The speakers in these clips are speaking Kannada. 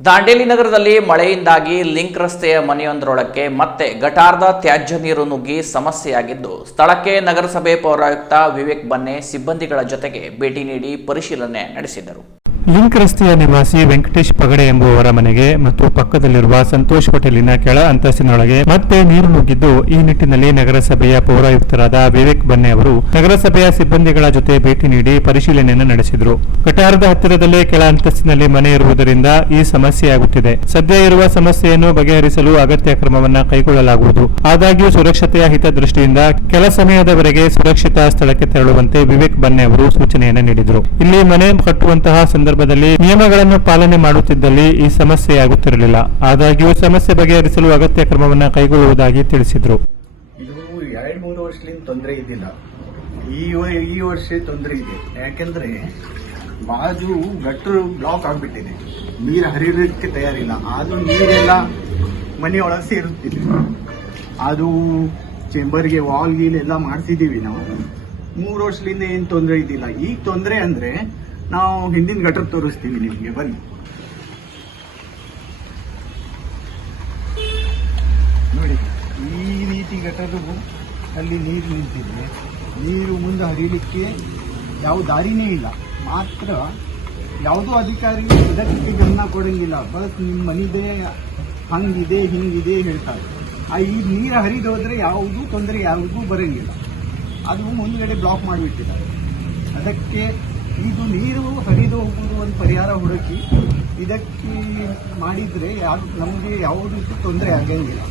ದಾಂಡೇಲಿ ನಗರದಲ್ಲಿ ಮಳೆಯಿಂದಾಗಿ ಲಿಂಕ್ ರಸ್ತೆಯ ಮನೆಯೊಂದರೊಳಕ್ಕೆ ಮತ್ತೆ ಗಟಾರದ ತ್ಯಾಜ್ಯ ನೀರು ನುಗ್ಗಿ ಸಮಸ್ಯೆಯಾಗಿದ್ದು, ಸ್ಥಳಕ್ಕೆ ನಗರಸಭೆ ಪೌರಾಯುಕ್ತ ವಿವೇಕ್ ಬನ್ನೆ ಸಿಬ್ಬಂದಿಗಳ ಜೊತೆಗೆ ಭೇಟಿ ನೀಡಿ ಪರಿಶೀಲನೆ ನಡೆಸಿದರು. ಲಿಂಕ್ ರಸ್ತೆಯ ನಿವಾಸಿ ವೆಂಕಟೇಶ್ ಪಗಡೆ ಎಂಬುವವರ ಮನೆಗೆ ಮತ್ತು ಪಕ್ಕದಲ್ಲಿರುವ ಸಂತೋಷ್ ಹೋಟೆಲಿನ ಕೆಳ ಅಂತಸ್ತಿನೊಳಗೆ ಮತ್ತೆ ನೀರು ನುಗ್ಗಿದ್ದು, ಈ ನಿಟ್ಟಿನಲ್ಲಿ ನಗರಸಭೆಯ ಪೌರಾಯುಕ್ತರಾದ ವಿವೇಕ್ ಬನ್ನೆ ಅವರು ನಗರಸಭೆಯ ಸಿಬ್ಬಂದಿಗಳ ಜೊತೆ ಭೇಟಿ ನೀಡಿ ಪರಿಶೀಲನೆಯನ್ನು ನಡೆಸಿದರು. ಗಟಾರದ ಹತ್ತಿರದಲ್ಲೇ ಕೆಳ ಅಂತಸ್ತಿನಲ್ಲಿ ಮನೆ ಇರುವುದರಿಂದ ಈ ಸಮಸ್ಯೆಯಾಗುತ್ತಿದೆ. ಸದ್ಯ ಇರುವ ಸಮಸ್ಯೆಯನ್ನು ಬಗೆಹರಿಸಲು ಅಗತ್ಯ ಕ್ರಮವನ್ನು ಕೈಗೊಳ್ಳಲಾಗುವುದು. ಆದಾಗ್ಯೂ ಸುರಕ್ಷತೆಯ ಹಿತದೃಷ್ಟಿಯಿಂದ ಕೆಲ ಸಮಯದವರೆಗೆ ಸುರಕ್ಷಿತ ಸ್ಥಳಕ್ಕೆ ತೆರಳುವಂತೆ ವಿವೇಕ್ ಬನ್ನೆ ಅವರು ಸೂಚನೆಯನ್ನು ನೀಡಿದರು. ಇಲ್ಲಿ ಮನೆ ಕಟ್ಟುವಂತಹ ಸಂದರ್ಭದಲ್ಲಿ ನಿಯಮಗಳನ್ನು ಪಾಲನೆ ಮಾಡುತ್ತಿದ್ದಲ್ಲಿ ಈ ಸಮಸ್ಯೆಯಾಗುತ್ತಿರಲಿಲ್ಲ. ಆದಾಗ್ಯೂ ಸಮಸ್ಯೆ ಬಗೆಹರಿಸಲು ಅಗತ್ಯ ಕ್ರಮವನ್ನು ಕೈಗೊಳ್ಳುವುದಾಗಿ ತಿಳಿಸಿದರು. ಇದು 2-3 ವರ್ಷದಿಂದ ತೊಂದರೆ ಇದ್ದಿಲ್ಲ. ಈ ವರ್ಷ ತೊಂದರೆ ಇದೆ. ಯಾಕೆಂದ್ರೆ ಬಾಜು ಗಟ್ಟರು ಬ್ಲಾಕ್ ಆಗ್ಬಿಟ್ಟಿದೆ, ನೀರು ಹರಿಯೋದಕ್ಕೆ ತಯಾರಿಲ್ಲ. ಅದು ನೀರೆಲ್ಲ ಮನೆಯೊಳಗೆ ಸೇರುತ್ತಿದೆ. ಅದು ಚೇಂಬರ್ಗೆ ವಾಲ್ ಗೀಲ್ ಎಲ್ಲ ಮಾಡಿಸಿದೀವಿ ನಾವು. 3 ವರ್ಷದಿಂದ ಏನು ತೊಂದರೆ ಇದ್ದಿಲ್ಲ. ಈಗ ತೊಂದರೆ ಅಂದ್ರೆ ನಾವು ಹಿಂದಿನ ಗಟರ್ ತೋರಿಸ್ತೀವಿ ನಿಮಗೆ, ಬನ್ನಿ ನೋಡಿ. ಈ ರೀತಿ ಗಟರು ಅಲ್ಲಿ ನೀರು ನಿಂತಿದೆ. ನೀರು ಮುಂದೆ ಹರಿಯಲಿಕ್ಕೆ ಯಾವ ದಾರಿನೇ ಇಲ್ಲ. ಮಾತ್ರ ಯಾವುದೋ ಅಧಿಕಾರಿ ಇದಕ್ಕೆ ಗಮನ ಕೊಡಂಗಿಲ್ಲ. ಬಸ್ ನಿಮ್ಮ ಮನಿದೆ, ಹಂಗಿದೆ ಹಿಂಗಿದೆ ಹೇಳ್ತಾರೆ. ಈ ನೀರು ಹರಿದು ಹೋದ್ರೆ ಯಾವುದೂ ತೊಂದರೆ ಯಾವುದೂ ಬರಂಗಿಲ್ಲ. ಅದು ಮುಂದ್ಗಡೆ ಬ್ಲಾಕ್ ಮಾಡಿಬಿಟ್ಟಿದ್ದಾರೆ. ಅದಕ್ಕೆ ಇದು ನೀರು ಹರಿದು ಹೋಗುವುದು ಒಂದು ಪರಿಹಾರ ಹುಡುಕಿ ಇದಕ್ಕೆ ಮಾಡಿದ್ರೆ ನಮಗೆ ಯಾವುದೂ ತೊಂದರೆ ಆಗಂಗಿಲ್ಲ.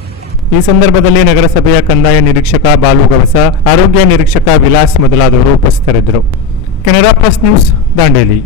ಈ ಸಂದರ್ಭದಲ್ಲಿ ನಗರಸಭೆಯ ಕಂದಾಯ ನಿರೀಕ್ಷಕ ಬಾಲು ಗವಸ, ಆರೋಗ್ಯ ನಿರೀಕ್ಷಕ ವಿಲಾಸ್ ಮೊದಲಾದವರು ಉಪಸ್ಥಿತರಿದ್ದರು. Canara plus news, Dandeli.